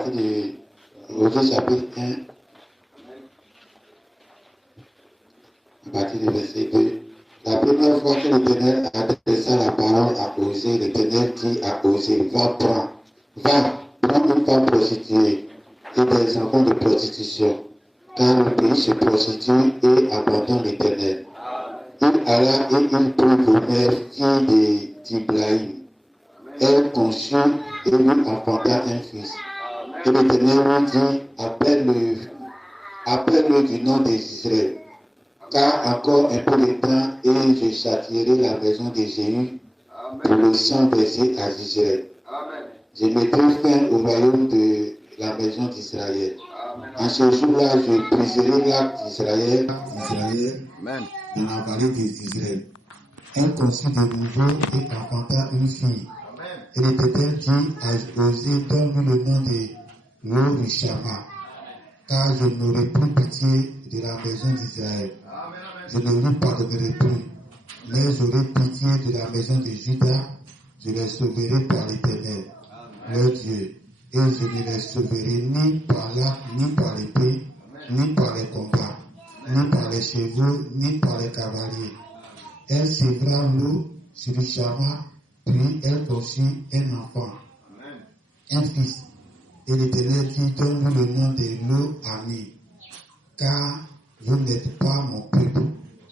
partir de Romains chapitre 1, à partir du verset 2. La première fois que l'Éternel adressa la parole à Osée, l'Éternel dit à Osée, va, prends une femme prostituée et des enfants de prostitution, car le pays se prostitue et abandonne l'Éternel. Il alla et il prit Gomer, fille de Diblaïm. Elle conçut et lui enfanta un fils. Et l'Éternel lui dit, appelle-le du nom d'Israël. Car encore un peu de temps et je châtierai la maison de Jéhu pour le sang versé à Israël. Je mettrai fin au royaume de la maison d'Israël. En ce jour-là, je briserai l'arc d'Israël dans la vallée d'Israël. Elle conçut de nouveau et enfanta une fille. Et l'Éternel dit à Osée, donne-lui le nom de Lo-Rushama, car je n'aurai plus pitié de la maison d'Israël. Je ne lui pardonnerai plus, mais j'aurai pitié de la maison de Juda, je les sauverai par l'Éternel, leur Dieu, et je ne les sauverai ni par l'arc, ni par l'épée, ni par les combats, ni par les chevaux, ni par les cavaliers. Elle sèvera l'eau sur le Shama, puis elle conçut un enfant, un fils. Et l'Éternel dit, donne-lui le nom de Lo-Ami, car vous n'êtes pas mon peuple,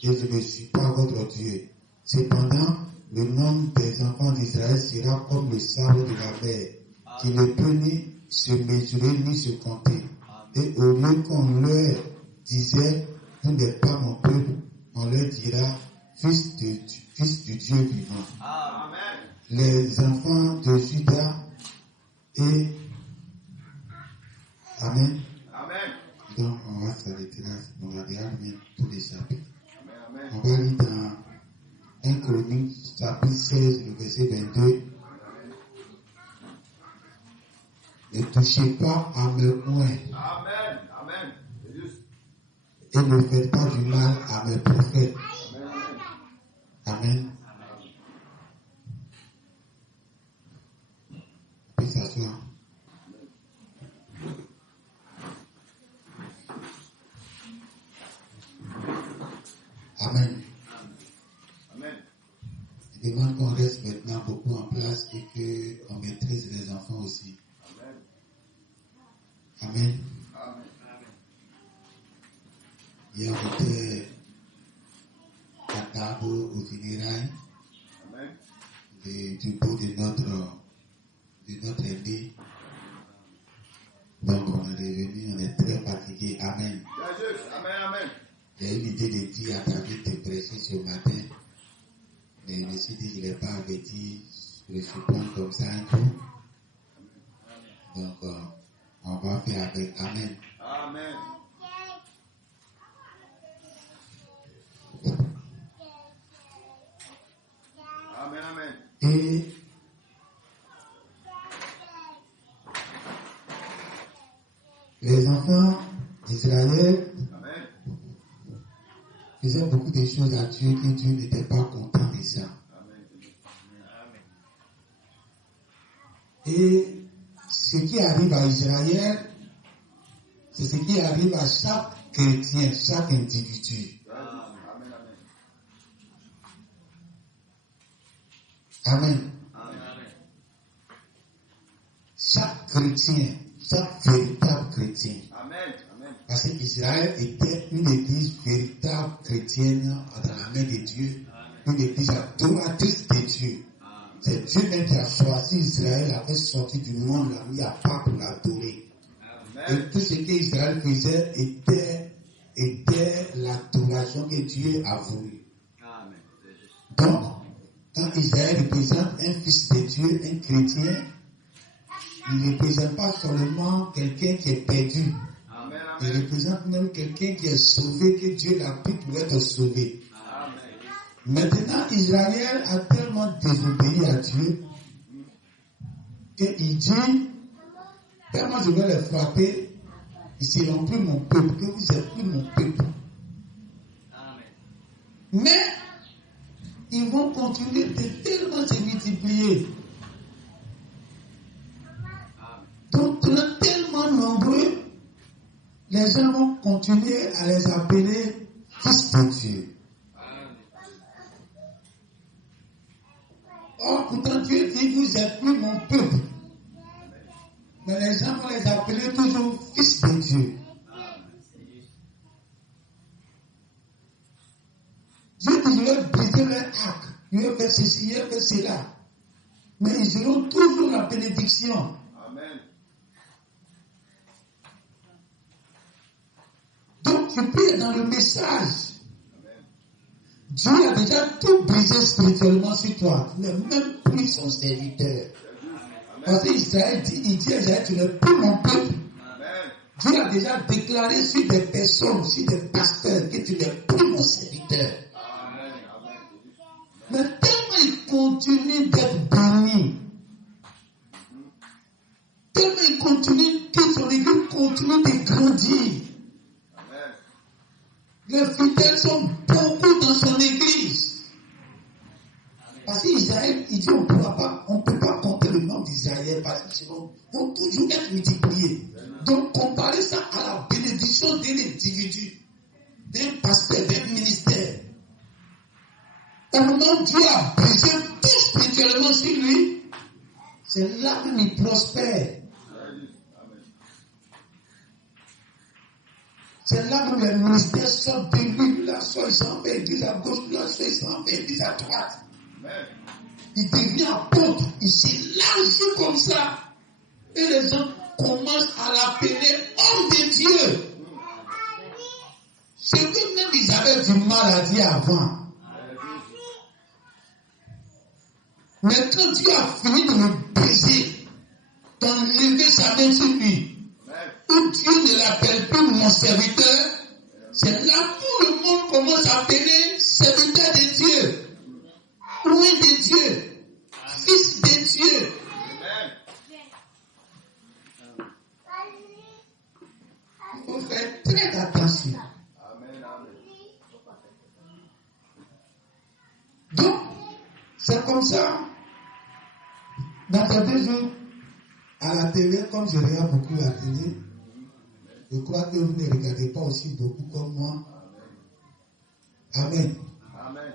et je ne suis pas votre Dieu. Cependant, le nombre des enfants d'Israël sera comme le sable de la mer, qui ne peut ni se mesurer ni se compter. Et au lieu qu'on leur disait, vous n'êtes pas mon peuple, on leur dira, fils du Dieu vivant. Amen. Les enfants de Juda et Amen. Amen. Donc, on va s'arrêter là. On va lire tous les chapitres. Amen. On va lire dans 1 Chronique, chapitre 16, le verset 22. Ne touchez pas à mes oins. Amen. Amen. Et ne faites pas du mal à mes prophètes. Amen. Puis s'asseoir. Amen. Amen. Je demande qu'on reste maintenant beaucoup en place et qu'on maîtrise les enfants aussi. Amen. Amen. Hier, on était à table au funérailles du bout de notre aîné. Donc, on est revenu, on est très fatigué. Amen. Amen. Amen. J'ai eu l'idée de dire à David de prêcher ce matin, mais je me suis dit, je ne l'ai pas averti, je le supprime comme ça un coup. Donc, on va faire avec. Amen. Amen. Amen. Amen. Et les enfants d'Israël faisaient beaucoup de choses à Dieu que Dieu n'était pas content de ça. Et ce qui arrive à Israël, c'est ce qui arrive à chaque chrétien, chaque individu. Amen. Chaque chrétien, chaque véritable chrétien. Amen. Parce qu'Israël était une église véritable chrétienne dans la main de Dieu, une église adoratrice de Dieu. C'est Dieu même qui a choisi Israël, a fait sortir du monde, l'a mis à part pour l'adorer. Et tout ce qu'Israël faisait était l'adoration que Dieu a voulu. Donc, quand Israël représente un fils de Dieu, un chrétien, il ne représente pas seulement quelqu'un qui est perdu. Il représente même quelqu'un qui est sauvé, que Dieu l'a pris pour être sauvé. Maintenant, Israël a tellement désobéi à Dieu qu'il dit, tellement je vais les frapper, ils ne seront plus mon peuple, que vous n'êtes plus mon peuple. Mais, ils vont continuer de tellement se multiplier. Donc, tellement continuer à les appeler fils de Dieu. Or, pourtant, Dieu dit, vous êtes plus mon peuple. Mais les gens vont les appeler toujours fils de Dieu. Dieu dit, je vais briser leur arc. Je vais faire ceci, je vais faire cela. Mais ils auront toujours la bénédiction. Amen. Donc, tu peux être dans le message. Amen. Dieu a déjà tout brisé spirituellement sur toi. Tu n'es même plus son serviteur. Amen. Parce qu'Israël dit, il dit à Israël, tu n'es plus mon peuple. Amen. Dieu a déjà déclaré sur des personnes, sur des pasteurs, que tu n'es plus mon serviteur. Amen. Mais tellement il continue d'être béni, tellement il continue, que son église continue de grandir. Amen. Les fidèles sont beaucoup dans son église. Amen. Parce qu'Israël, il dit on ne peut pas compter le nombre d'Israël parce que sinon, ils vont toujours être multipliés. Amen. Donc, comparer ça à la bénédiction d'un individu, d'un pasteur, d'un ministère. Au moment où Dieu a brisé tout spirituellement sur lui, c'est là où il prospère. C'est là où les ministères sortent de lui. Là, soit il s'en fait église à gauche, là, soit il s'en fait église à droite. Il devient apôtre, il s'élargit comme ça. Et les gens commencent à l'appeler homme de Dieu. C'est que même ils avaient du mal à dire avant. Mais quand Dieu a fini de le briser, d'enlever sa main sur lui, où Dieu ne l'appelle plus mon serviteur, c'est là où le monde commence à appeler serviteur de Dieu, loin de Dieu, fils de Dieu. Il faut faire très attention. Donc, c'est comme ça. Dans quelques jours, à la télé, comme je regarde beaucoup la télé, je crois que vous ne regardez pas aussi beaucoup comme moi. Amen. Amen.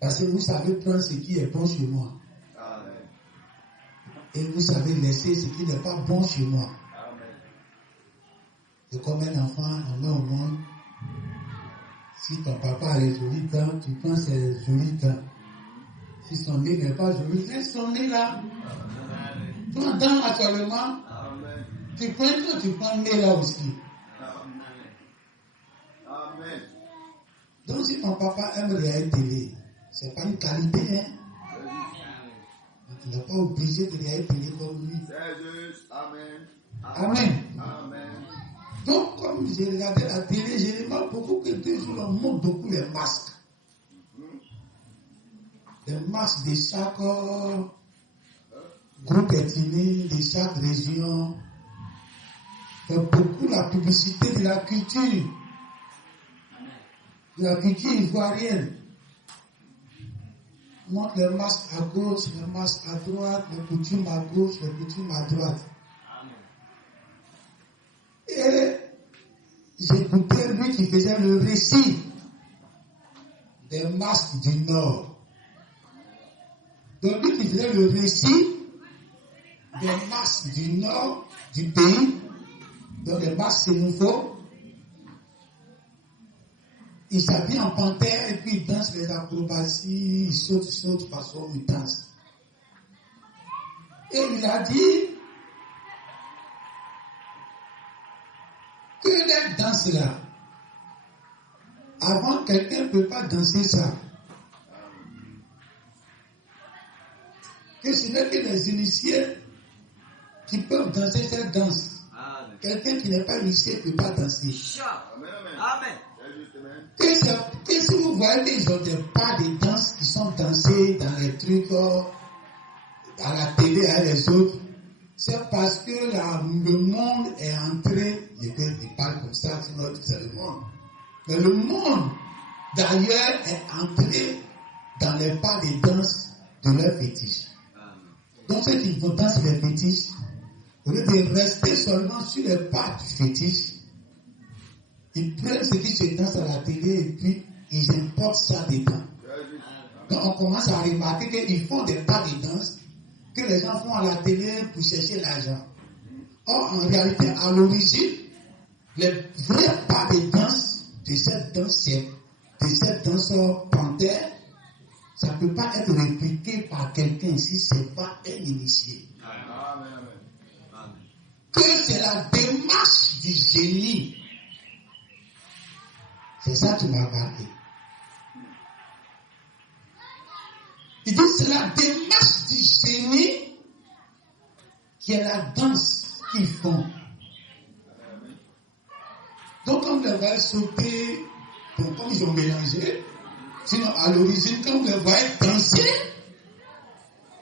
Parce que vous savez prendre ce qui est bon chez moi. Amen. Et vous savez laisser ce qui n'est pas bon chez moi. Amen. C'est comme un enfant, on met au monde. Si ton papa a les jolis dents, tu prends ses jolis dents. Si son nez n'est pas joli, laisse son nez là. Prends dents là seulement. Tu prends le nez là aussi. Amen. Donc si ton papa aime regarder télé, c'est pas une qualité, hein. Tu n'es pas obligé de regarder télé comme lui. Amen. Amen. Amen. Donc, comme j'ai regardé la télé, j'ai remarqué beaucoup que deux jours, on montre beaucoup les masques. Les masques de chaque groupe ethnique, de chaque région. C'est beaucoup la publicité de la culture. De la culture ivoirienne. On montre les masques à gauche, les masques à droite, les coutumes à gauche, les coutumes à droite. Et j'écoutais lui qui faisait le récit des masques du Nord. Donc lui qui faisait le récit des masques du Nord du pays, donc les masques sénoufos, il s'habille en panthère et puis il danse les acrobaties, il saute façon il danse. Et il a dit que les danses-là, avant quelqu'un ne peut pas danser ça. Que ce n'est que les initiés qui peuvent danser cette danse. Amen. Quelqu'un qui n'est pas initié ne peut pas danser. Amen. Que si vous voyez qu'ils ont des pas de danse qui sont dansés dans les trucs, à la télé, à les autres, c'est parce que le monde est entré, je parle comme ça, sinon c'est le monde. Mais le monde, d'ailleurs, est entré dans les pas de danse de leur fétiche. Donc ceux qui vont danser les fétiches, au lieu de rester seulement sur les pas du fétiche, ils prennent ce qui se danse à la télé et puis ils importent ça dedans. Donc on commence à remarquer qu'ils font des pas de danse que les gens font à la télé pour chercher l'argent. Or, en réalité, à l'origine, les vrais pas de danse de cette danse panthère, ça ne peut pas être répliqué par quelqu'un si ce n'est pas un initié. Que c'est la démarche du génie. C'est ça qui m'a marqué. Il dit c'est la démarche du génie qui est la danse qu'ils font. Donc quand vous les voyez sauter, comme ils ont mélangé, sinon à l'origine quand vous les voyez danser,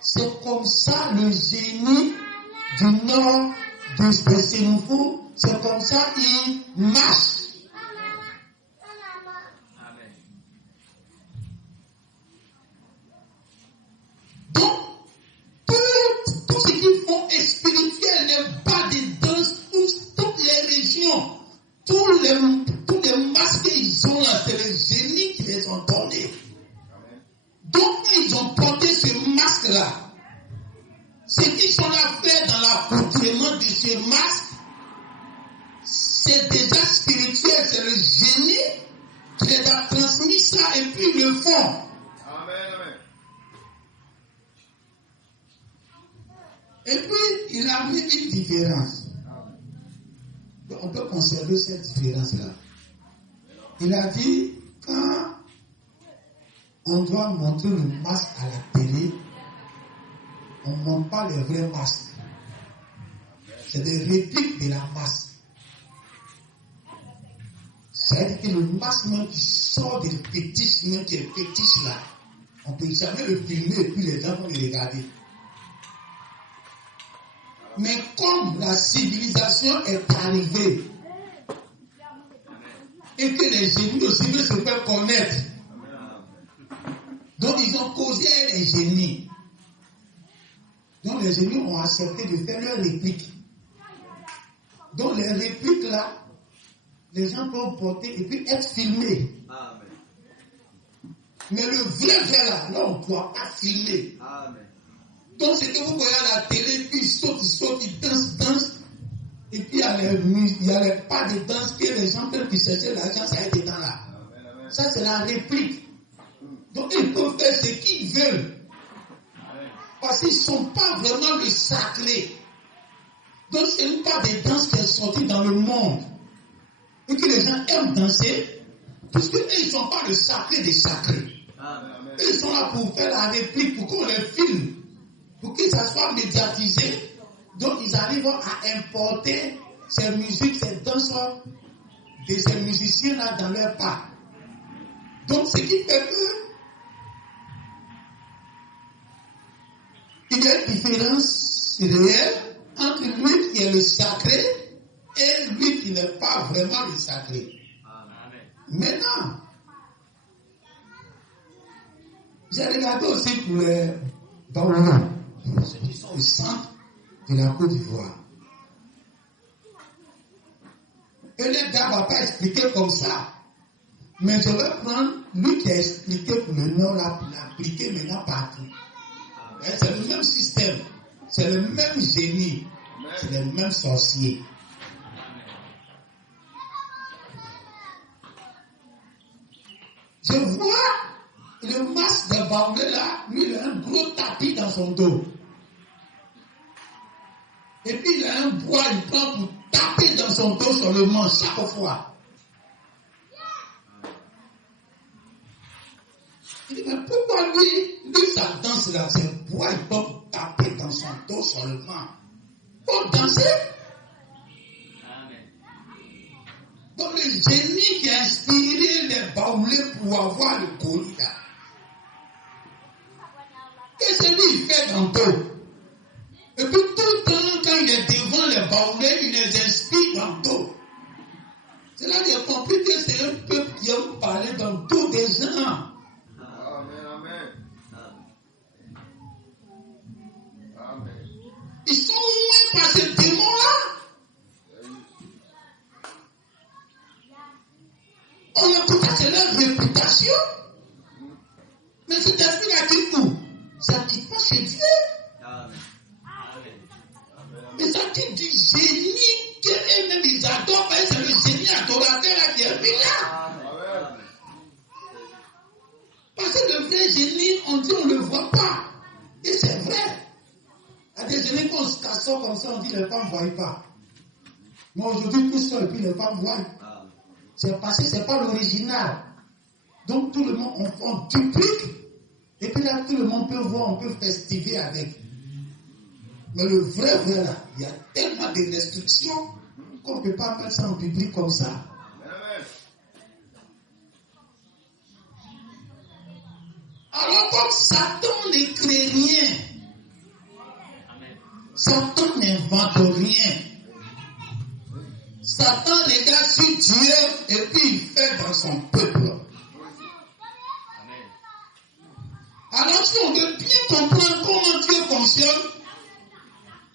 c'est comme ça le génie du nord de Sénoufou, c'est comme ça il marche. Donc, tout ce qu'ils font est spirituel, les bas de danse, toutes les régions, tous les masques qu'ils ont là, c'est les génies qui les ont donnés. Donc, ils ont porté ce masque-là. Ce qu'ils sont là fait dans l'accoutrement de ce masque, c'est déjà spirituel, c'est le génie qui les a transmis ça et puis ils le font. Et puis, il a mis une différence. Donc, on peut conserver cette différence-là. Il a dit, quand on doit montrer le masque à la télé, on ne montre pas les vrais masques. C'est des répliques de la masque. C'est-à-dire que le masque même qui sort des fétiches, même qui est fétiche là, on ne peut jamais le filmer et puis les gens vont le regarder. Mais comme la civilisation est arrivée et que les génies aussi veulent se faire connaître, donc ils ont causé les génies. Donc les génies ont accepté de faire leurs répliques. Donc les répliques là, les gens peuvent porter et puis être filmés. Mais le vrai là, on ne doit pas filmer. Donc, c'est que vous voyez à la télé, puis ils sautent, ils dansent. Et puis, il y a les pas de danse que les gens peuvent chercher l'argent, ça a été dans là. Ça, c'est la réplique. Donc, ils peuvent faire ce qu'ils veulent. Parce qu'ils ne sont pas vraiment le sacré. Donc, ce n'est pas des danses qui sont sorties dans le monde. Et que les gens aiment danser. Puisque eux, ils ne sont pas le sacré des sacrés. Eux, ils sont là pour faire la réplique, pour qu'on les filme. Pour que ça soit médiatisé. Donc, ils arrivent à importer ces musiques, ces danses de ces musiciens-là dans leur pas. Donc, ce qui fait que il y a une différence réelle entre lui qui est le sacré et lui qui n'est pas vraiment le sacré. Maintenant, j'ai regardé aussi pour les Baoulous. Ceux qui sont au centre de la Côte d'Ivoire. Et le gars ne va pas expliquer comme ça. Mais je vais prendre lui qui a expliqué pour le Nord là, pour l'appliquer maintenant partout. C'est le même système. C'est le même génie. C'est le même sorcier. Je vois le masque de Baoulé là, lui il a un gros tapis dans son dos. Et puis il a un bois, il prend pour taper dans son dos sur le manche chaque fois. Il dit, mais pourquoi lui sa danse là, c'est un bois, il prend pour taper dans son dos sur le manche. Pour danser. Donc le génie qui a inspiré les Baoulés pour avoir le gorilla. Qu'est-ce que lui il fait tantôt? Et puis tout le temps, quand il est devant les Baoulés, il les inspire tantôt. C'est là que j'ai compris que c'est un peuple qui aime parler dans tous des gens. Ils sont moins par ce démon des années qu'on se casse comme ça, on dit les femmes ne voient pas. Mais aujourd'hui, tout ça, et puis les femmes voient. C'est parce que ce n'est pas l'original. Donc tout le monde, on duplique. Et puis là, tout le monde peut voir, on peut festiver avec. Mais le vrai là, il y a tellement de restrictions qu'on ne peut pas mettre ça en public comme ça. Alors comme Satan ne crée rien, Satan n'invente rien. Satan regarde sur Dieu et puis il fait dans son peuple. Alors si on veut bien comprendre comment Dieu fonctionne,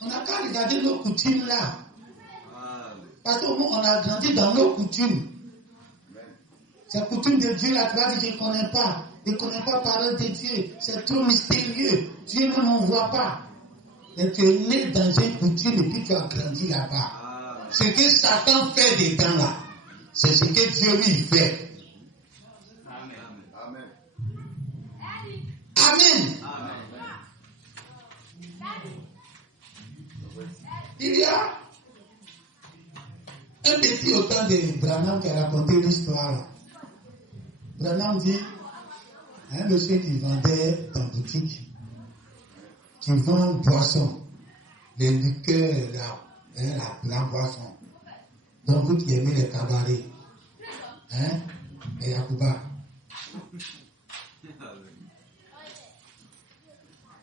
on n'a qu'à regarder nos coutumes là. Parce qu'on a grandi dans nos coutumes. Ces coutumes de Dieu là, tu vas dire, je ne connais pas. Je ne connais pas la parole de Dieu. C'est trop mystérieux. Dieu même on ne voit pas. Et tu es né dans une coutume et puis tu as grandi là-bas. Ce que Satan fait dedans là, c'est ce que Dieu lui fait. Amen. Il y a un petit au temps de Branham qui a raconté l'histoire. Branham dit, un monsieur qui vendait dans boutique, qui vend boisson, les liqueurs, la boisson. Donc vous qui aimez les cabarets, et Yacouba.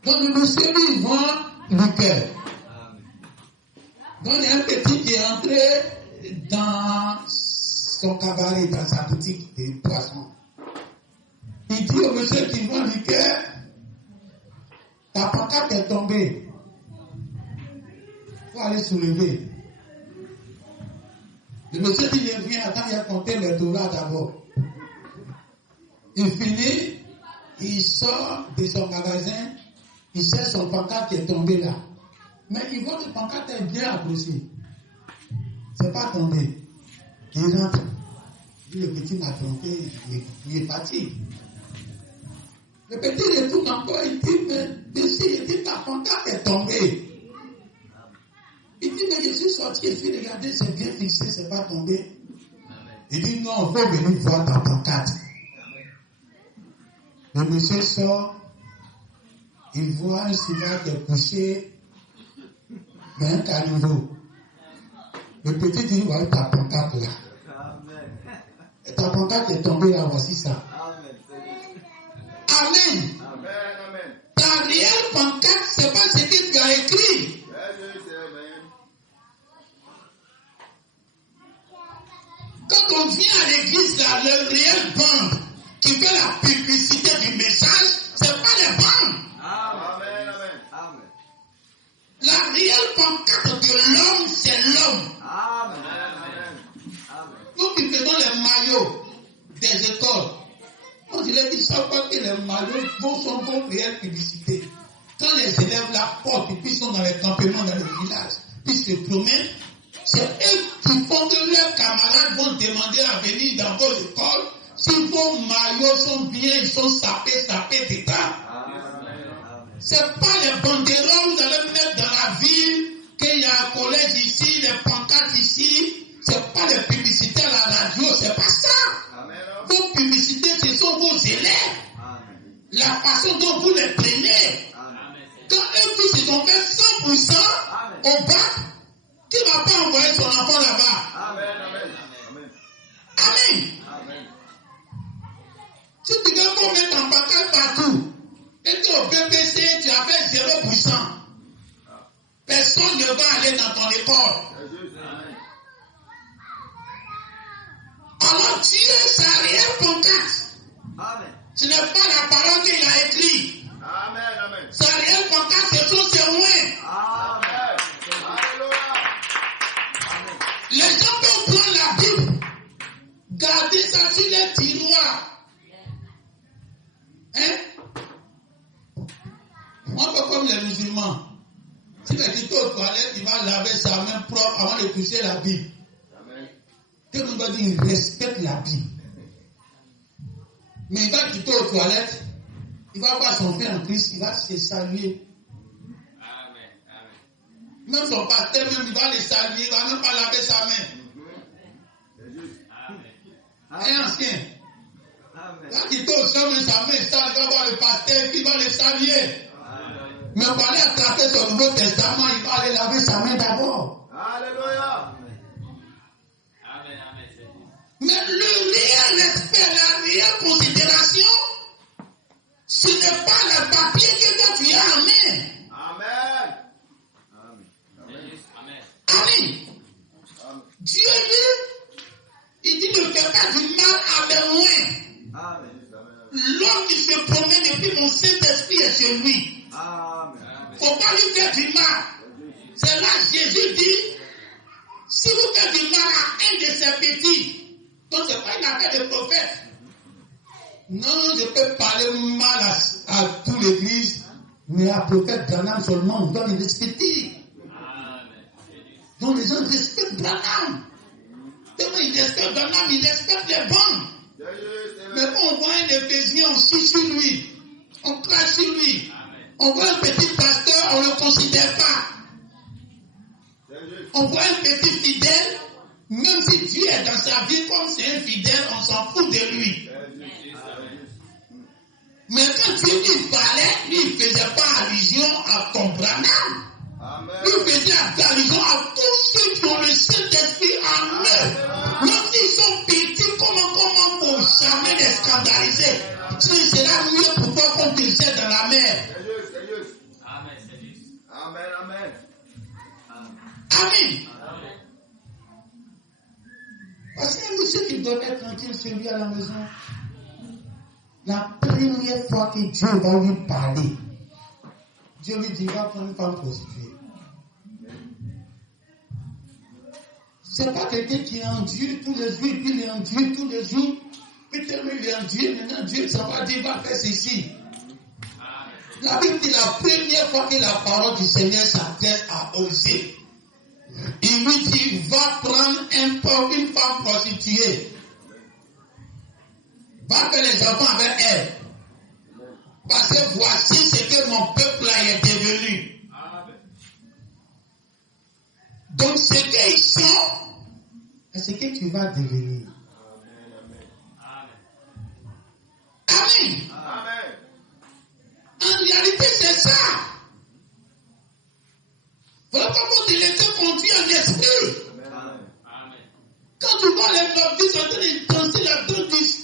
Donc le monsieur lui vend liqueur. Donc il y a un petit qui est entré dans son cabaret, dans sa boutique de poissons. Il dit au monsieur qui vend liqueur, ta pancarte est tombée. Il faut aller soulever. Le monsieur dit, il vient, attends, il a compté les dollars d'abord. Il finit, il sort de son magasin, il cherche son pancarte qui est tombée là. Mais il voit que le pancarte est bien apprécié. C'est pas tombé. Il rentre. Le petit m'a trompé, il est fatigué. Le petit retourne encore, il dit, mais monsieur, il dit, ta pancarte est tombée. Il dit, mais je suis sorti et puis regardez, c'est bien fixé, c'est pas tombé. Il dit, non, il faut venir voir ta pancarte. Le monsieur sort, il voit un cigare qui est couché dans un caniveau. Le petit dit, voilà ta pancarte là. Et ta pancarte est tombée là, voici ça. Amen. Ta réelle pancarte, c'est pas ce que tu as écrit. Quand on vient à l'église là, le réel bande qui fait la publicité du message, c'est pas les bandes. Amen. La réelle pancarte de l'homme, c'est l'homme. Nous qui faisons les maillots des écoles, on dirait qu'ils ne savent pas que les maillots sont vos réelles publicités. Quand les élèves la portent et puis sont dans les campements, dans le village, puis se promènent, c'est eux qui font que leurs camarades vont demander à venir dans vos écoles. Si vos maillots sont bien, ils sont sapés dedans. C'est pas les banderoles, vous allez mettre dans la ville, qu'il y a un collège ici, les pancartes ici. C'est pas les publicités à la radio, c'est pas ça. Vos publicités, ce sont vos élèves. La façon dont vous les prenez. Quand eux tous ils ont fait 100% au bac, qui ne va pas envoyer son enfant là-bas? Amen. Si tu veux qu'on mette en pancarte partout, et qu'au PPC, tu as fait 0%, personne ne va aller dans ton école. Alors Dieu, sa réelle pancarte. Ce n'est pas la parole qu'il a écrite. Sa réelle pancarte, ce sont ses loin. Les gens peuvent prendre la Bible, garder ça sur les tiroirs. On fait comme les musulmans. Si quelqu'un est aux toilettes, il va laver sa main propre avant de toucher la Bible. Tout le monde doit dire, il respecte la Bible. Mais il va quitter aux toilettes, il va voir son frère en Christ, il va se saluer. Même son pasteur, même, il va les saluer, il ne va même pas laver sa main. Un ancien. Là, qui tombe sur sa main, il va voir le pasteur qui va les saluer. Mais on va aller attraper son Nouveau Testament, il va aller laver sa main d'abord. Alléluia. Mais le réel respect, la réelle considération, ce n'est pas le papier que toi tu as en main. Amen. Amen. Dieu lui, il dit ne fais pas du mal à mes loin. L'homme qui se promène et puis mon Saint-Esprit est sur lui. Il ne faut pas lui faire du mal. C'est là que Jésus dit, si vous faites du mal à un de ses petits, donc ce n'est pas une affaire de prophète. Non, je peux parler mal à toute l'église, mais à prophète Branham seulement, on doit le respecter. Donc les gens respectent Branham. Tellement ils respectent Branham, ils respectent les bons. Mais quand on voit un Éphésien, on chie sur lui, on crache sur lui. On voit un petit pasteur, on ne le considère pas. On voit un petit fidèle, même si Dieu est dans sa vie, comme c'est un fidèle, on s'en fout de lui. Mais quand Dieu lui parlait, lui ne faisait pas allusion à ton Branham. Lui faisait allusion à tous ceux qui ont le Saint-Esprit en eux. Même s'ils sont petits, comment pour jamais les scandaliser. C'est là mieux pour toi qu'on te jette dans la mer. Amen. Amen. Parce qu'il y a un monsieur qui doit être tranquille chez lui à la maison. La première fois que Dieu va lui parler, Dieu lui dit, va prendre une femme prostituée. C'est pas quelqu'un qui est en Dieu tous les jours, puis il est en Dieu tous les jours, puis tellement il est en Dieu, maintenant Dieu, ça va dire, va faire ceci. La Bible dit, la première fois que la parole du Seigneur s'adresse à Osée, il lui dit, va prendre une femme prostituée. Va faire les enfants avec elle. Parce que voici ce que mon peuple est devenu. Donc ce qu'ils sont, c'est ce que tu vas devenir. Amen. En réalité, c'est ça. Voilà comment tu les as conduits en esprit. Quand tu vois les brebis sont en train de danser la danse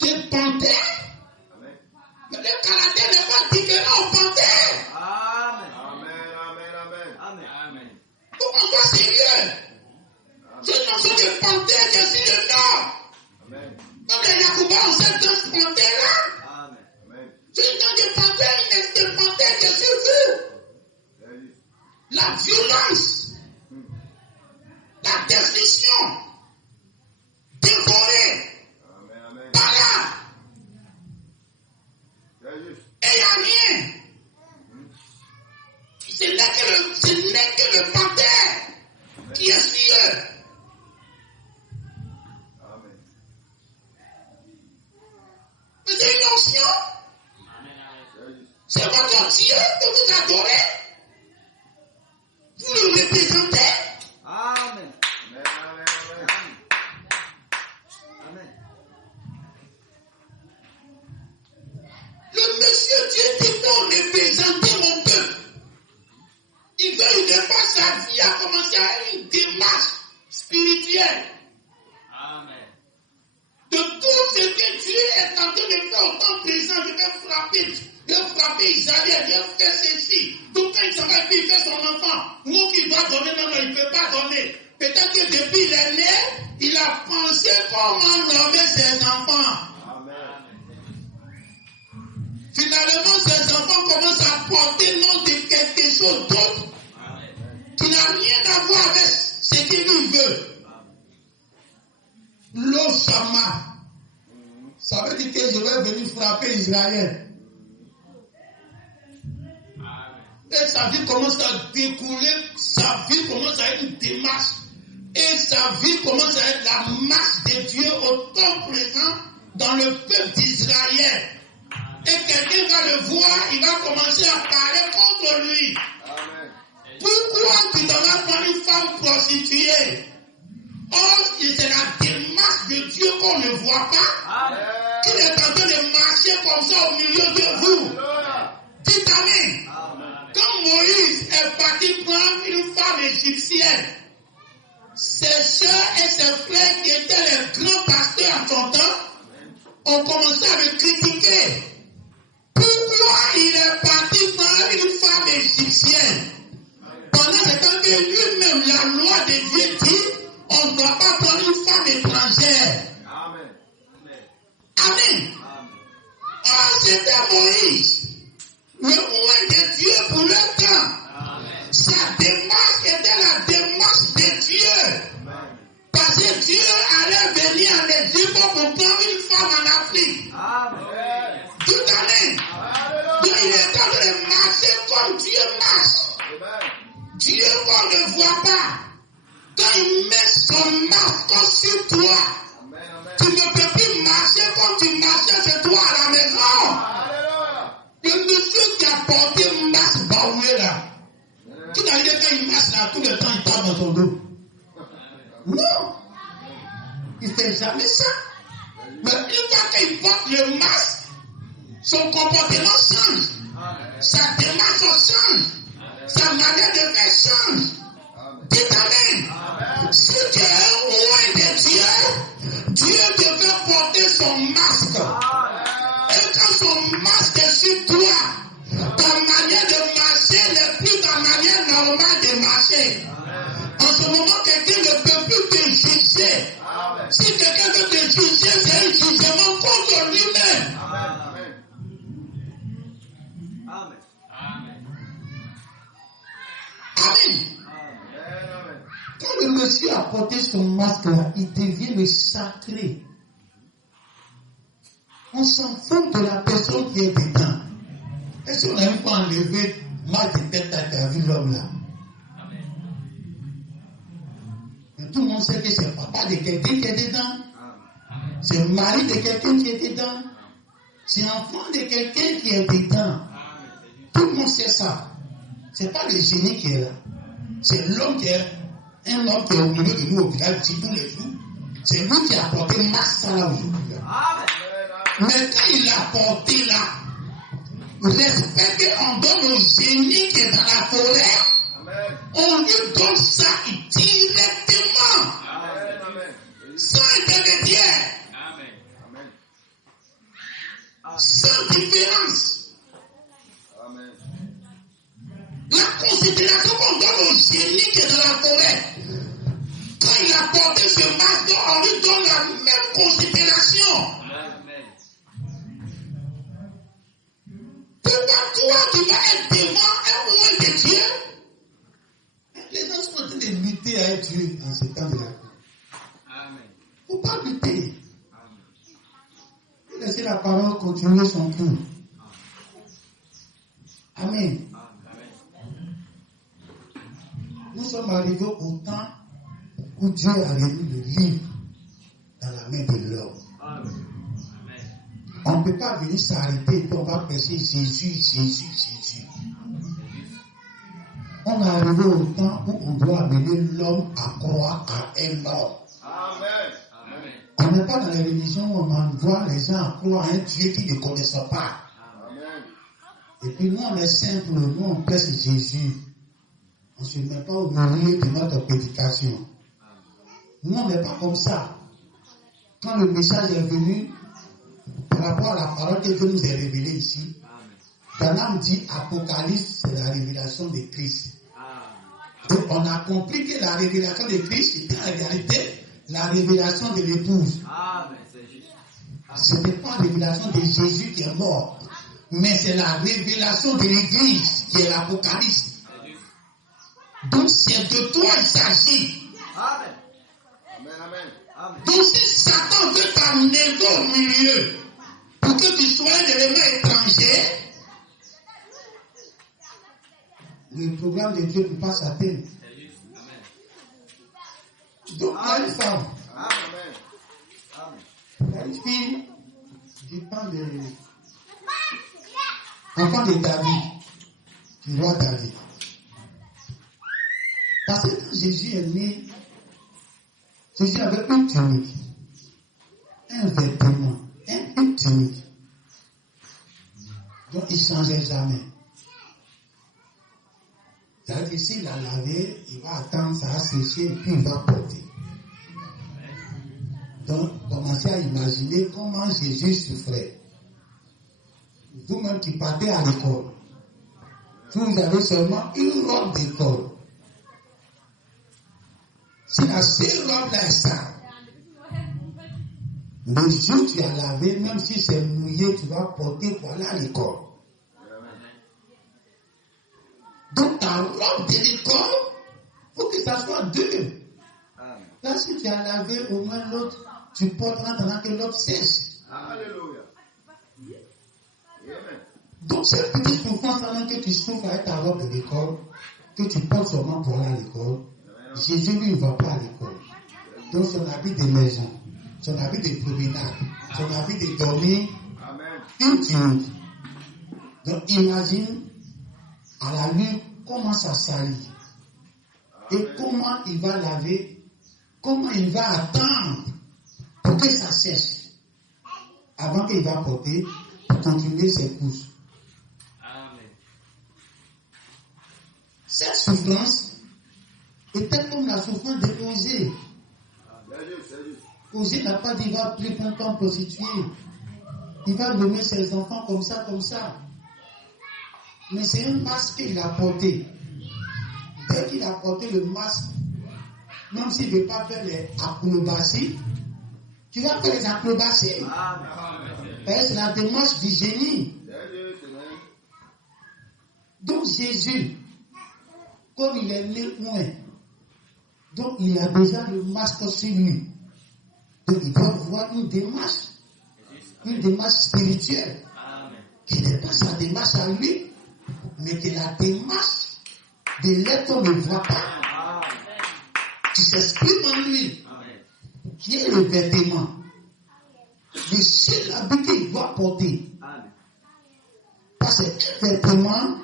des panthères, mais le Canadien n'est pas différent aux panthères. Pourquoi on soit sérieux? C'est une notion de panthère qui est sur le nord. Comme les Yacouba ont cette danse panthère-là. C'est une danse de panthère, une espèce de panthère qui est sur vous. La violence, la destruction, dévorer, par là. Et il n'y a rien. Ce n'est que le panthère qui est sur eux. Mais c'est une notion. C'est votre Dieu que vous adorez. Vous le représentez. Amen. Le monsieur Dieu dit pour représenter mon peuple. Il veut pas sa vie à commencer à une démarche spirituelle. Amen. De tout ce que Dieu est en train de faire au temps présent, je vais frapper Israël, je vais faire ceci. Donc quand il s'en va, il fait son enfant. Nous qui doit donner, non, il ne peut pas donner. Peut-être que depuis il est né, il a pensé comment nommer ses enfants. Amen. Finalement, ses enfants commencent à porter le nom de quelque chose d'autre qui n'a rien à voir avec ce qu'il lui veut. L'Osama. Ça veut dire que je vais venir frapper Israël. Et sa vie commence à découler, sa vie commence à être une démarche. Et sa vie commence à être la marche de Dieu au temps présent dans le peuple d'Israël. Et quelqu'un va le voir, il va commencer à parler contre lui. Amen. Pourquoi? tu devras prendre une femme prostituée. Or, c'est la démarche de Dieu qu'on ne voit pas. Qu'il est en train de marcher comme ça au milieu de vous. Dites amen. Quand Moïse est parti prendre une femme égyptienne, ses soeurs et ses frères qui étaient les grands pasteurs en son temps ont commencé à le critiquer. Pourquoi il est parti prendre une femme égyptienne? Pendant ce temps que lui-même, la loi de Dieu dit, on ne doit pas prendre une femme étrangère. Amen. Oh, c'était Moïse, le roi de Dieu pour le temps. Sa démarche était la démarche de Dieu. Parce que Dieu allait venir en Égypte pour prendre une femme en Afrique. Tout amen. Donc il est en train de marcher comme Dieu marche. Dieu qu'on ne voit pas. Quand il met son masque sur toi, tu ne peux plus marcher comme tu marchais chez toi à la maison. Le monsieur qui a porté un masque baoué là, qui n'a rien quand il marche là, tout le temps il tape dans son dos. Non, il ne fait jamais ça. Mais une fois qu'il porte le masque, son comportement change. Sa démarche change. Sa manière de faire change. Dites amen. Si tu es loin de Dieu, Dieu te fait porter son masque. Et quand son masque est sur toi, ta manière de marcher n'est plus ta manière normale de marcher. En ce moment, quelqu'un ne peut plus te juger. Si quelqu'un veut te juger, c'est un jugement contre lui-même. Amen. Quand le monsieur a porté son masque là, il devient le sacré. On s'en fout de la personne qui est dedans. Est-ce qu'on a même pas enlevé mal de tête à ta vu l'homme là? Mais tout le monde sait que c'est le papa de quelqu'un qui est dedans. C'est le mari de quelqu'un qui est dedans. C'est l'enfant de quelqu'un qui est dedans. Tout le monde sait ça. C'est pas le génie qui est là. C'est l'homme qui est un homme qui est au milieu de nous au village dit tous les jours. C'est lui qui a porté Massa là aujourd'hui. Mais quand il l'a porté là, respect qu'on donne au génie qui est dans la forêt, on lui donne ça directement. Sans intermédiaire. Sans différence. La considération qu'on donne au génie qui est dans la forêt, quand il a porté ce masque, on lui donne la même considération. Pourquoi toi, tu vas être devant un roi de Dieu? Les gens sont en train de lutter à être Dieu en ce temps de la vie. Il ne faut pas lutter. Il faut laisser la parole continuer son cours. Amen. Nous sommes arrivés au temps où Dieu a remis le livre dans la main de l'homme. On ne peut pas venir s'arrêter et on va prêcher Jésus. On est arrivé au temps où on doit amener l'homme à croire à un homme. On n'est pas dans les religions où on envoie les gens à croire à un Dieu qui ne connaissent pas. Et puis nous on est simple, nous on prêche Jésus. On ne se met pas au milieu de notre prédication. Nous, on n'est pas comme ça. Quand le message est venu, par rapport à la parole que Dieu nous a révélée ici, Danam dit Apocalypse, c'est la révélation de Christ. Donc, on a compris que la révélation de Christ était en réalité la révélation de l'épouse. Ce n'est pas la révélation de Jésus qui est mort, mais c'est la révélation de l'Église qui est l'Apocalypse. Donc c'est de toi il s'agit. Donc si Satan veut t'amener au milieu pour que tu sois un élément étranger, le programme de Dieu ne peut pas s'atteindre. Donc il y a une femme. Il y a une fille du temps de enfant de David, du roi David. Parce que quand Jésus est né, Jésus avait une tunique, un vêtement, une tunique. Donc il ne changeait jamais. C'est-à-dire que s'il a lavé, il va attendre, ça va sécher, et puis il va porter. Donc, commencez à imaginer comment Jésus souffrait. Vous-même qui partez à l'école, vous avez seulement une robe d'école. Si la seule robe là est sale, le jour où tu as lavé, même si c'est mouillé, tu vas porter pour aller à l'école. Donc ta robe de l'école, il faut que ça soit deux. Là, si tu as lavé, au moins l'autre, tu porteras pendant que l'autre sèche. Alléluia. Donc cette petite souffrance pendant que tu souffres avec ta robe de l'école, que tu portes seulement pour aller à l'école, Jésus lui ne va pas à l'école. Donc son habit de maison, son habit de promenade, son habit de dormir, une tunique. Donc imagine à la nuit comment ça salit. Et comment il va laver, comment il va attendre pour que ça sèche avant qu'il va porter pour continuer ses courses. Cette souffrance était comme la souffrance de Osée. Osée n'a pas dit il va plus longtemps prostituer. Il va nommer ses enfants comme ça, comme ça. Mais c'est un masque qu'il a porté. Dès qu'il a porté le masque, même s'il ne veut pas faire les acrobaties, tu vas faire les acrobaties. C'est la démarche du génie. Donc Jésus, comme il est né loin, donc il a déjà le masque sur lui. Donc il doit voir une démarche spirituelle, qui n'est pas sa démarche à lui, mais que la démarche de l'être ne voit pas, qui s'exprime en lui, qui est le vêtement, le seul habit qu'il doit porter. Parce qu'un vêtement,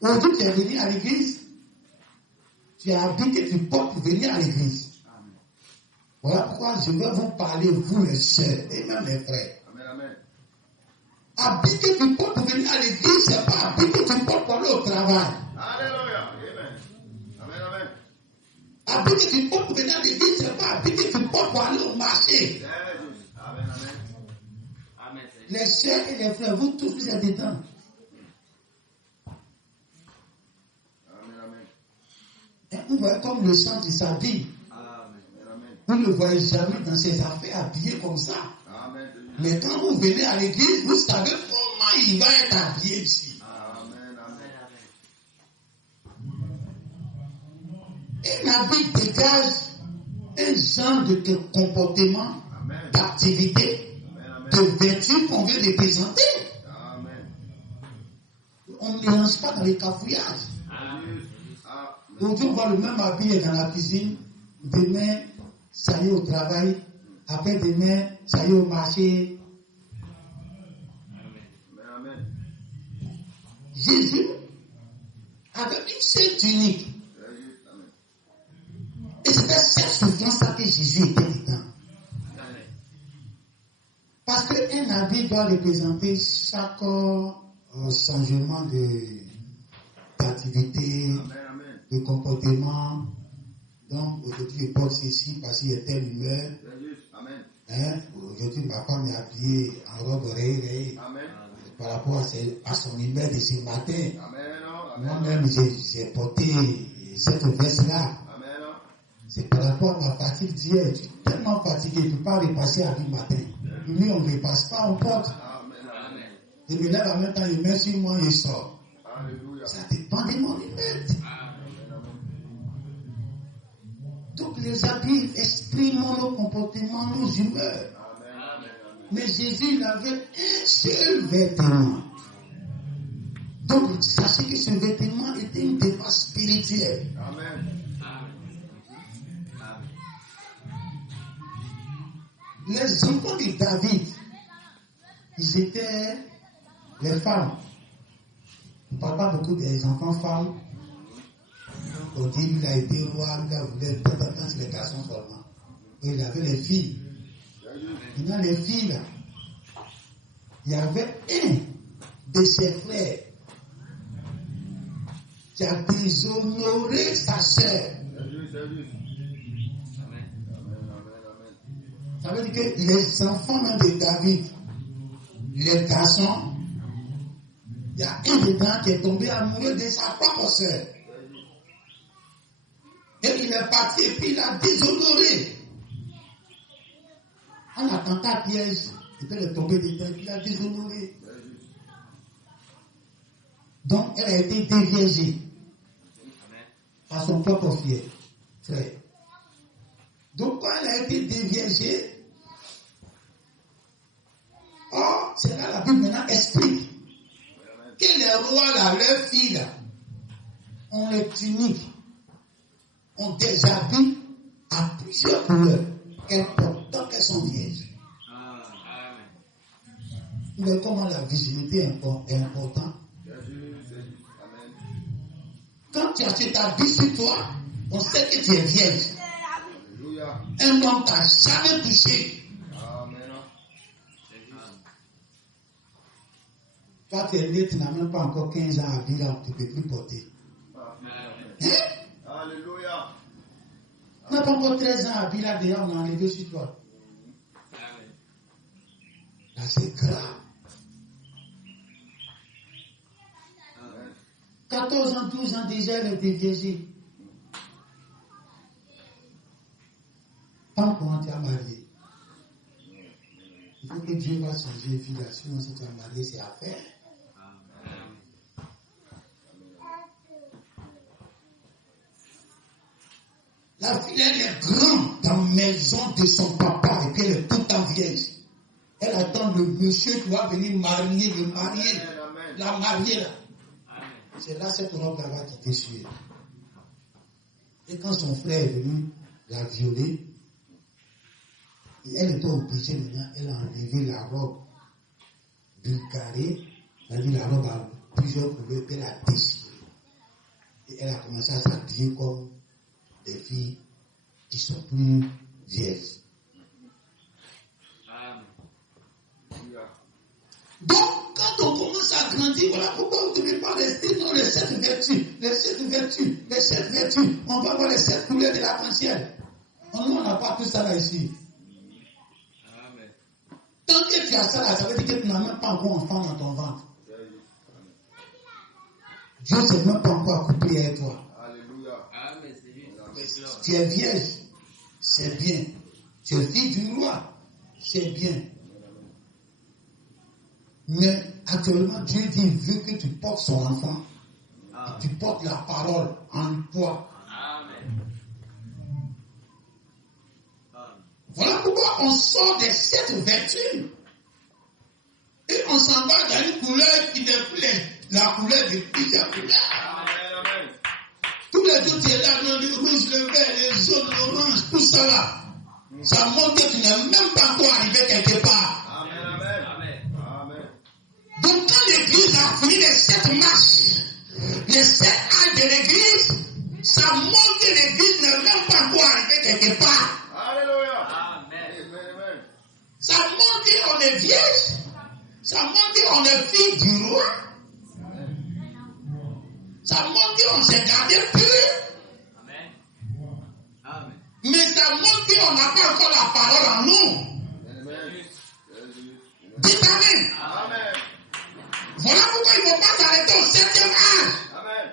aujourd'hui tu es venu à l'église, tu as habit que tu portes pour venir à l'église. Voilà pourquoi je vais vous parler, vous les sœurs et même les frères. Habit que tu portes pour venir à l'église, c'est pas habit que tu portes pour aller au travail. Alléluia. Amen. Habit que tu portes pour venir à l'église, c'est pas habit que tu portes pour aller au marché. Amen. Les sœurs et les frères, vous tous vous êtes dedans. Et vous voyez comme le chant qui s'habille. Vous ne le voyez jamais dans ses affaires habillé comme ça. Mais quand vous venez à l'église, vous savez comment il va être habillé ici. Un habit dégage un genre de comportement, d'activité, de vertu qu'on veut représenter. On ne mélange pas dans les cafouillages. Aujourd'hui, on voit le même habit dans la cuisine. Demain, ça y est au travail. Après demain, ça y est au marché. Jésus avait une seule tunique. Et c'était cette souffrance-là que Jésus était dedans. Parce qu'un habit doit représenter chaque changement d'activité, de comportement. Donc, aujourd'hui, je porte ceci parce qu'il y a telle humeur. Aujourd'hui, ma femme est habillée en robe rayée par rapport à son humeur de ce matin. Moi-même, j'ai porté cette veste-là. C'est par rapport à ma fatigue d'hier. Je suis tellement fatigué, je ne peux pas repasser à du matin. Lui, on ne repasse pas, on porte. Je me lève en même temps, je mets sur moi et je sors. Ça dépend de mon humeur. Donc les habits expriment nos comportements, nos humeurs. Mais Jésus, il avait un seul vêtement. Donc sachez que ce vêtement était une défense spirituelle. Les enfants de David, ils étaient les femmes. On ne parle pas beaucoup des enfants femmes. On dit qu'il a été roi, il a voulu être tant sur les garçons seulement. Il avait les filles. Il a les filles là. Il y avait un de ses frères qui a déshonoré sa sœur. Ça veut dire que les enfants même de David, les garçons, il y a un dedans qui est tombé amoureux de sa propre sœur. Et il est parti et puis il a déshonoré. En attentat piège, il peut le tomber dedans et puis il a déshonoré. Donc elle a été déviégée par son propre frère. Donc quand elle a été déviégée, c'est là la Bible maintenant explique que les rois là, leurs filles là, ont les tuniques, ont des habits à plusieurs couleurs, tant qu'elles sont vierges. Mais comment la virginité est importante? Quand tu as cet habit sur toi, on sait que tu es vierge. Un homme t'a jamais touché. Toi, tu es né, tu n'as même pas encore 15 ans à vivre, tu ne peux plus porter. Hein? Alléluia. Tu n'as pas encore 13 ans à vivre, déjà on a enlevé sur toi. Là, c'est grave. 14 ans, 12 ans déjà, elle était vierge. Tant qu'on t'a marié. Il faut que Dieu va changer les filles là. Sinon, si tu as marié, c'est à faire. La fille, elle est grande dans la maison de son papa et puis elle est tout en vierge. Elle attend le monsieur qui va venir la marier là. C'est là cette robe là-bas qui était suée. Et quand son frère est venu la violer, elle était obligée maintenant, elle a enlevé la robe du carré, la robe a plusieurs couleurs, elle a déchiré. Et elle a commencé à s'habiller comme des filles qui sont plus vieilles. Donc, quand on commence à grandir, voilà pourquoi vous ne devez pas rester dans les 7 vertus. Les 7 vertus, les 7 vertus. On va voir les 7 couleurs de l'arc-en-ciel. On n'a pas tout ça là ici. Amen. Tant que tu as ça là, ça veut dire que tu n'as même pas encore enfant dans ton ventre. Dieu ne s'est même pas encore accouplé avec toi. Alléluia. Amen. Tu es vierge, c'est bien. Tu es fille du roi, c'est bien. Mais actuellement, Dieu dit, il veut que tu portes son enfant. Que tu portes la parole en toi. Amen. Voilà pourquoi on sort des 7 vertus. Et on s'en va dans une couleur qui n'est plus la couleur de plusieurs couleurs. Amen. Tous les autres, il y a le rouge, le vert, le jaune, l'orange, tout ça là. Ça montre que tu n'es même pas encore arrivé quelque part. Donc quand l'église a fini les 7 marches, les 7 âges de l'église, ça montre que l'église n'est même pas encore arrivée quelque part. Alléluia. Amen. Ça montre qu'on est vierge, ça montre qu'on est fille du roi, ça montre qu'on s'est gardé pur. Amen. Mais ça montre qu'on n'a pas encore la parole en nous. Dites Amen. Amen. Voilà pourquoi il ne faut pas s'arrêter au 7e âge. Amen.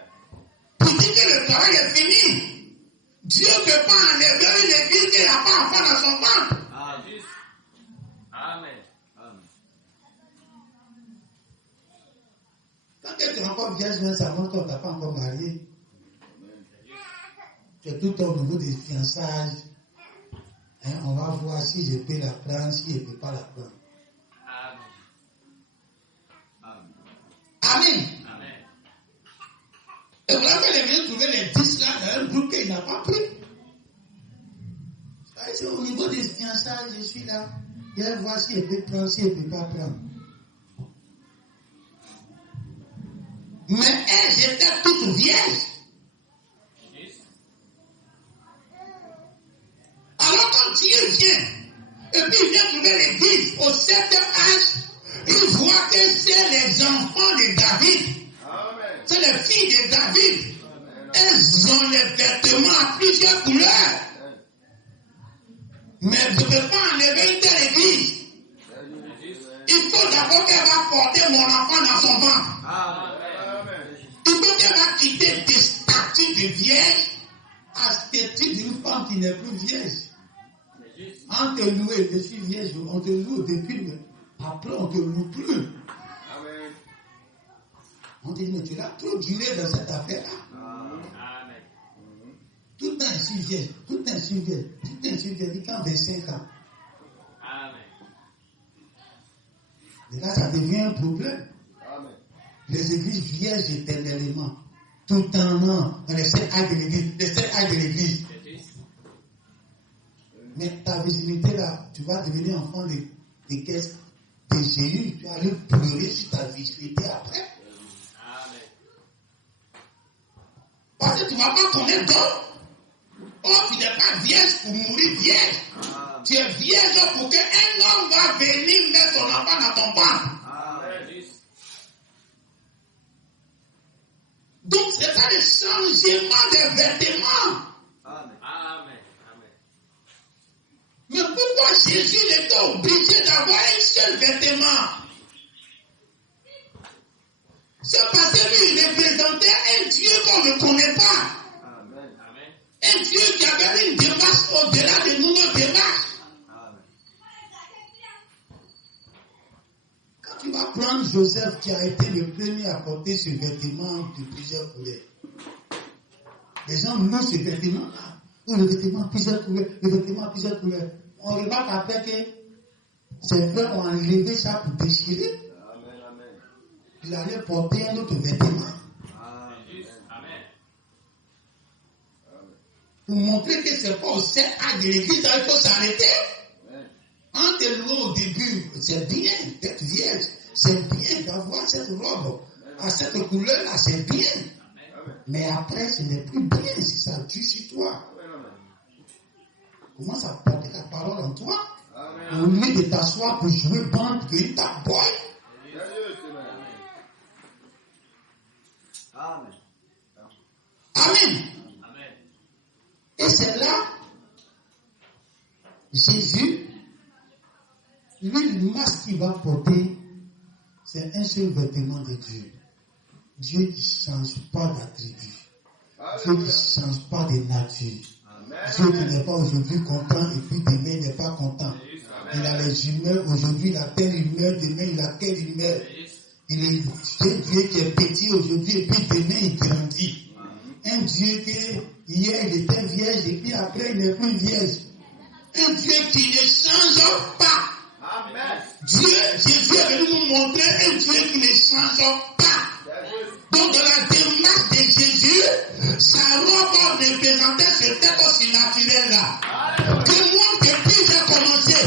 Pour dire que le travail est fini. Dieu ne peut pas enlever une église qui n'a pas enfant dans son ventre. Amen. Quand tu es encore vierge, ça montre qu'on ne t'a pas encore marié. Tu es tout au niveau des fiançailles. On va voir si je peux la prendre, si je ne peux pas la prendre. Amen. Amen. Et voilà qu'elle est venue trouver les 10 là dans un groupe qu'il n'a pas pris. C'est au niveau des fiançailles, je suis là. Il va voir si elle peut prendre, si elle ne peut pas prendre. Mais elles étaient toutes vierges. les enfants de David. C'est les filles de David. Elles ont les vêtements à plusieurs couleurs. Mais je ne peux pas enlever une telle église. Il faut d'abord qu'elle va porter mon enfant dans son ventre. Il faut qu'elle va quitter des statuts de vierge à statut d'une femme qui n'est plus vierge. On te loue, je suis vierge, on te loue depuis, mais après on ne te loue plus. On te dit, mais tu l'as trop duré dans cette affaire-là. Tout le temps, je suis vierge, tout le temps, je suis vierge, tout le temps, je suis vierge, quand 25 ans. Et là, ça devient un problème. Les églises vierges éternellement. Tout un an, dans les 7 actes de l'église, les 7 actes de l'église. Mais ta virginité là, tu vas devenir enfant de caisse de Jésus. Tu vas aller pleurer sur ta virginité après. Parce que tu ne vas pas connaître d'autres. Oh, tu n'es pas vierge pour mourir vierge. Tu es vierge pour qu'un homme va venir mettre son enfant dans ton ventre. Donc, c'est pas le changement des vêtements. Mais pourquoi Jésus était obligé d'avoir un seul vêtement? C'est parce que lui, il représentait un Dieu qu'on ne connaît pas. Un Dieu qui avait une démarche au-delà de nos démarches. Quand tu vas prendre Joseph qui a été le premier à porter ce vêtement de plusieurs couleurs, les gens louent ce vêtement-là. Ou le vêtement plusieurs couleurs, le vêtement plusieurs couleurs. On remarque après que ses frères ont enlevé ça pour déchirer. Il allait porter un autre vêtement. Pour montrer que c'est pas au sein de l'église, il faut s'arrêter. En te louant au début, c'est bien d'être vierge. C'est bien d'avoir cette robe à cette couleur-là, c'est bien. Mais après, ce n'est plus bien si ça tue sur toi. Commence à porter la parole en toi. Au lieu de t'asseoir pour jouer bande, que ta boy. Amen. Et c'est là, Jésus, lui, le masque qu'il va porter, c'est un seul vêtement de Dieu. Dieu qui ne change pas d'attribut. Dieu qui ne change pas de nature. Dieu qui n'est pas aujourd'hui content et puis demain il n'est pas content. Il a les humeurs, aujourd'hui il a telle humeur, demain il a telle humeur. Il est un Dieu qui est petit aujourd'hui et puis demain il grandit. Un Dieu qui hier il était vierge et puis après il n'est plus vierge. Un Dieu qui ne change pas. Dieu, Jésus est venu nous montrer un Dieu qui ne change pas. Donc, dans la démarche de Jésus, sa robe représentait ce tête aussi naturel-là. Que moi, depuis que j'ai commencé,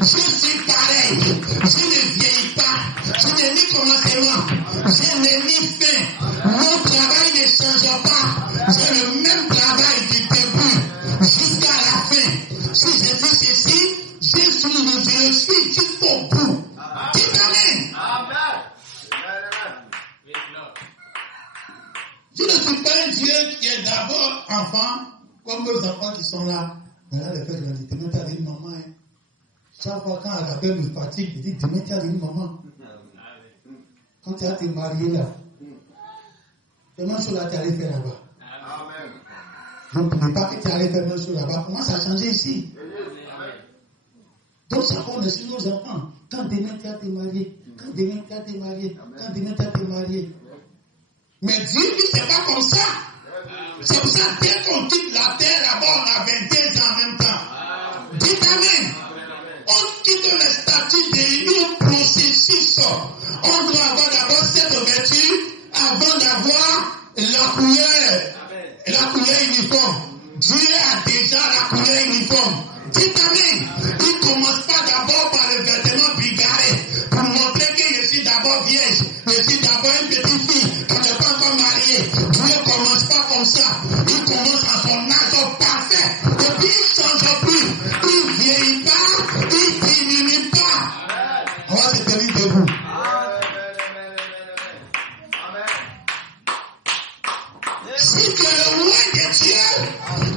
je suis pareil. Je ne vieillis pas. Je n'ai ni commencement. Je n'ai ni fin. Mon travail ne change pas. J'ai le même travail du début jusqu'à la fin. Si je dis ceci, je suis jusqu'au bout. Dites Amen. Je ne suis pas un Dieu qui est d'abord enfant, comme nos enfants qui sont là. Mais là, les pères, ils disent, demain, tu as une maman. Hein. Chaque fois, quand Agapé me fatigue, il dit, demain, tu as une maman. Quand tu as été marié là, demain, chose là, tu allais faire là-bas. Donc, ne pas que tu allais faire même chose là-bas. Comment ça a changé ici? Donc, ça compte sur nos enfants. Quand demain, tu as été marié. Quand demain, tu as été marié. Quand demain, tu as été marié. Mais Dieu, lui, c'est pas comme ça. C'est pour ça, dès qu'on quitte la terre, là-bas, on a 22 ans en même temps. Dites Amen. On quitte le statut de processus. On doit avoir d'abord cette ouverture avant d'avoir la couleur uniforme. Dieu a déjà la couleur uniforme. Dites Amen. Il ne commence pas d'abord par le vêtement bigarré pour montrer que je suis d'abord vierge. Je suis d'abord une petite fille. Quand je ne suis pas encore marié, Dieu ne commence pas comme ça. Il commence à son âge parfait. Et puis il ne change plus. Il ne vieillit pas. Il ne diminue pas. On va se tenir debout. Si tu es le roi de Dieu,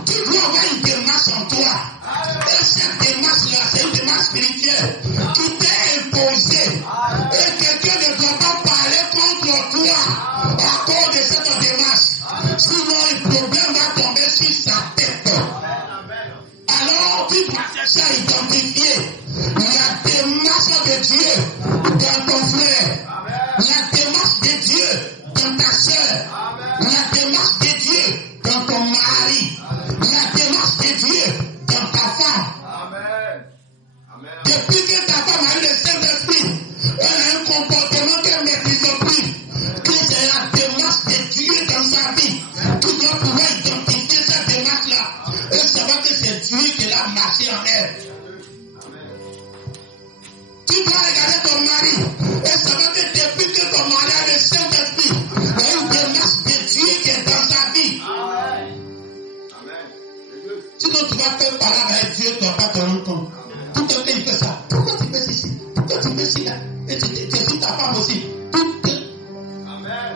tu dois avoir une démarche en toi. Et cette démarche-là, c'est une démarche spirituelle qui t'est imposée. Et quelqu'un ne doit pas parler contre toi à cause de cette démarche. Sinon, le problème va tomber sur sa tête. Alors, tu dois chercher à identifier la démarche de Dieu dans ton frère, la démarche de Dieu dans ta soeur, la démarche de Dieu dans ton mari, la démarche de Dieu dans ta femme. Depuis que ta femme a eu le Saint-Esprit, elle a un comportement qu'elle ne maîtrise plus, que c'est la démarche de Dieu dans sa vie. Tu dois pouvoir identifier cette démarche-là et savoir que c'est Dieu qui l'a marché en elle. Tu dois regarder ton mari et savoir que depuis que ton mari a le Saint-Esprit, il y a une démarche de Dieu qui est dans sa vie. Sinon, tu vas faire parler avec Dieu, tu ne vas pas te rendre compte. Tout le temps, il fait ça. Pourquoi tu fais ceci? Pourquoi tu fais cela? Et tu es ta femme aussi.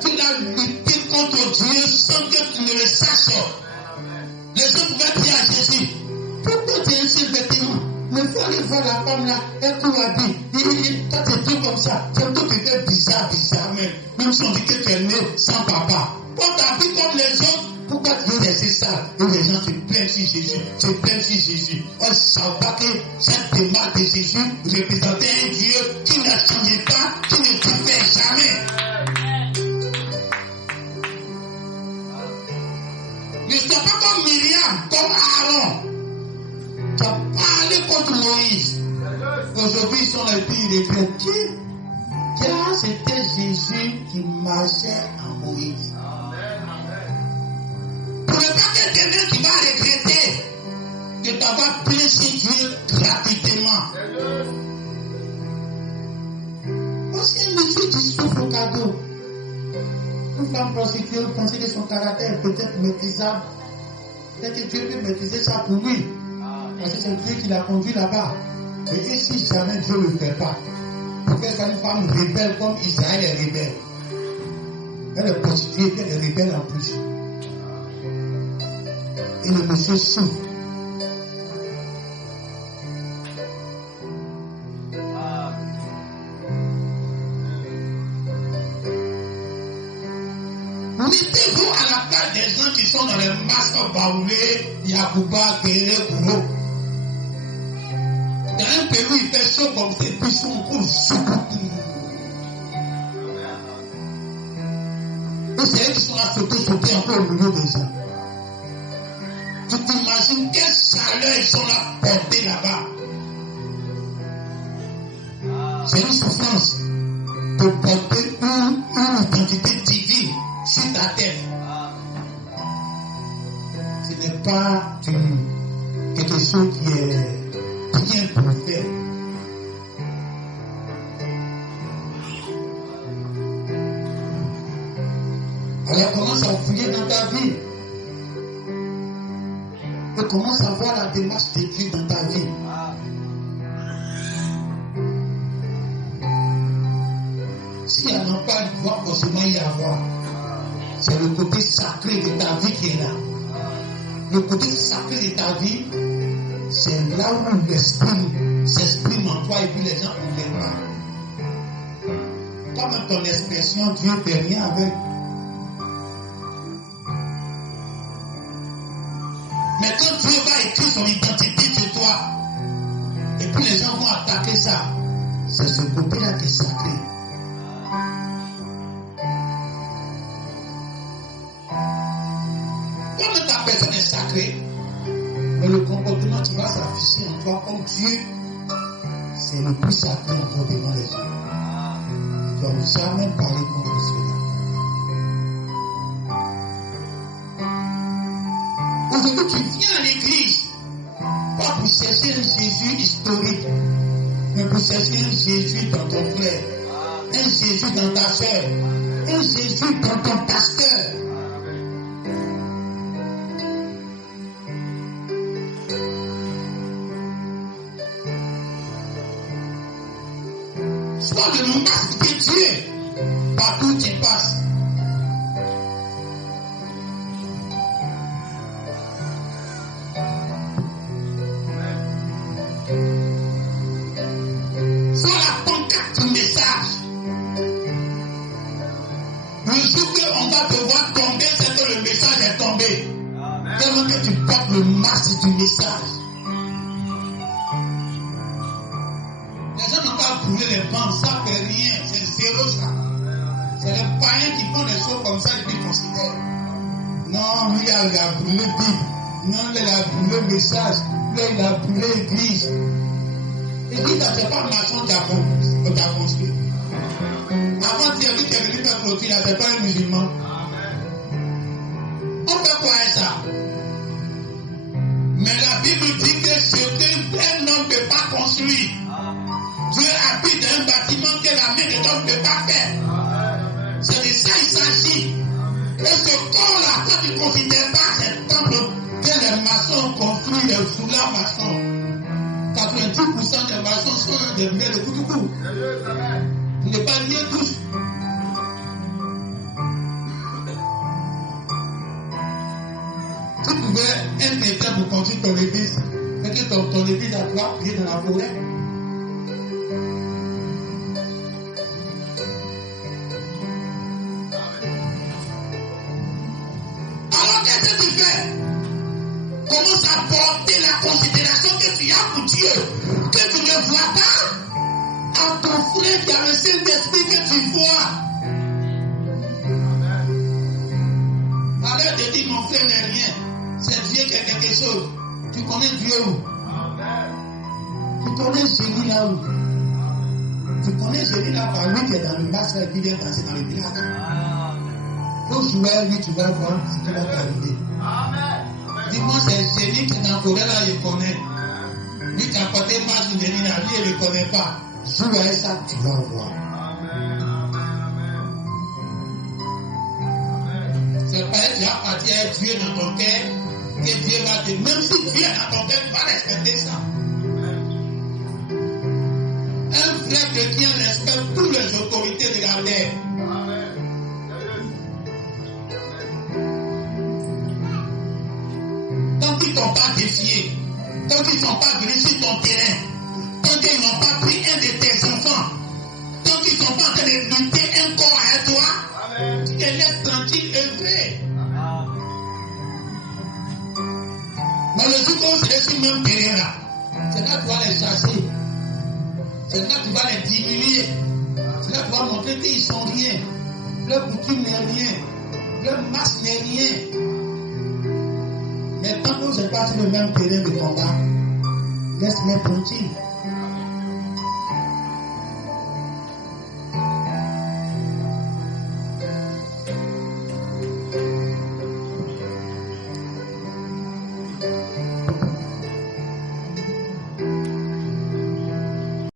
Tu l'as lutté contre Dieu sans que tu ne le saches. Les gens pouvaient dire à Jésus, pourquoi tu es un seul vêtement? Le frère, il voit la femme là, elle court habille. Quand tu es tout comme ça, tu fais bizarre, même si on dit que tu es né sans papa. Quand tu habilles comme les autres, pourquoi tu veux laisser ça? Et les gens se plaignent sur Jésus, On ne savent pas que cette démarche de Jésus représentait un Dieu qui ne changeait pas, qui ne trouvait jamais. Ne sois pas comme Myriam, comme Aaron, qui a parlé contre Moïse. Aujourd'hui, ils sont les pays des chrétiens. Car c'était Jésus qui marchait en Moïse. Pour ne pas que quelqu'un qui va regretter de t'avoir blessé Dieu gratuitement. Aussi, un monsieur qui souffre au cadeau. Une femme prostituée, vous pensez que son caractère est peut-être maîtrisable. Peut-être que Dieu peut maîtriser ça pour lui. Parce que c'est Dieu qui l'a conduit là-bas. Et si jamais Dieu ne le fait pas, pour faire ça une femme rebelle comme Israël est rebelle. Elle est prostituée, elle est rebelle en plus. Et le monsieur souffre. Mettez-vous à la place des gens qui sont dans les masques baoulés, Yacouba, Kéré, Kouro. Dans un pays où il fait chaud comme ces buissons pour souper. Et c'est eux qui sont là sauter encore au milieu des gens. Tu t'imagines quelle chaleur ils sont là portés là-bas. C'est une souffrance de porter une identité divine sur ta tête. Ce n'est pas quelque chose qui est bien pour faire. Alors commence à fouiller dans ta vie. Et commence à voir la démarche de Dieu dans ta vie. S'il n'y en a pas, il doit forcément y avoir. C'est le côté sacré de ta vie qui est là. Le côté sacré de ta vie, c'est là où l'esprit s'exprime en toi et puis les gens ne comprennent pas. Toi-même, ton expression, Dieu ne fait rien avec. Mais quand Dieu va écrire son identité sur toi, et puis les gens vont attaquer ça, c'est ce côté-là qui est sacré. Comme ta personne est sacrée, mais le comportement qui va s'afficher en toi comme Dieu, c'est le plus sacré encore devant les gens. Ils ne doivent jamais parler contre cela. Aujourd'hui, tu viens à l'église, pas pour chercher un Jésus historique, mais pour chercher un Jésus dans ton frère, un Jésus dans ta soeur, un Jésus dans ton pasteur. Sois le masque de Dieu partout où tu passes. Le jour qu'on va devoir tomber, c'est que le message est tombé. Tellement que tu portes le masque du message. Les gens n'ont pas brûlé les bancs, ça fait rien, c'est zéro ça. C'est les païens qui font des choses comme ça et puis considèrent. Non, lui il a brûlé la Bible. Non, il a brûlé le message. Lui il a brûlé l'église. L'église, c'est pas maçon qui a construit. Avant, tu as vu que tu es venu faire clôture, c'est pas un musulman. On fait quoi avec ça? Mais la Bible dit que ce qu'un homme ne peut pas construire, Dieu habite dans un bâtiment que la main de l'homme ne peut pas faire. C'est de ça il s'agit. Et ce corps-là, toi tu ne considères pas cet temple que les maçons ont construit, les foulards maçons. 90% des maçons sont des vrais de Koutoukou. Vous ne pas liés tous. Si tu veux un chrétien pour construire ton église, c'est que ton église a droit de prier dans la forêt. Alors qu'est-ce que tu fais? Commence à porter la considération que tu as pour Dieu, que tu ne vois pas à ton frère qui a le Saint-Esprit que tu vois. Arrête de dire mon frère n'est rien. C'est Dieu qui a quelque chose. Tu connais Dieu où? Tu connais Jésus là où? Tu connais Jésus là par lui qui est dans le masque et qui vient danser dans le village. Faut jouer à lui, tu vas voir ce qui va t'arriver. Dis-moi, c'est Jésus qui est dans le forêt là, il connaît. Lui qui a porté masque de Jésus là, lui il ne le connaît pas. Joue à ça, tu vas voir. C'est pas être là à dire Dieu dans ton cœur, que Dieu va te. Même si Dieu est dans ton cœur, tu vas respecter ça. Un vrai chrétien respecte toutes les autorités de la terre. Tant qu'ils ne t'ont pas défié, tant qu'ils ne sont pas venus sur ton terrain, tant qu'ils n'ont pas pris un de tes enfants, tant qu'ils ne sont pas en train de lutter un corps à toi, tu te laisses tranquille et vrai. Mais le jour où c'est sur le même terrain là, c'est là que tu vas les chasser. C'est là que tu vas les diminuer. C'est là que tu vas montrer qu'ils ne sont rien. Leur coutume n'est rien. Leur masse n'est rien. Mais tant que vous n'êtes pas sur le même terrain de combat, laisse-moi tranquille.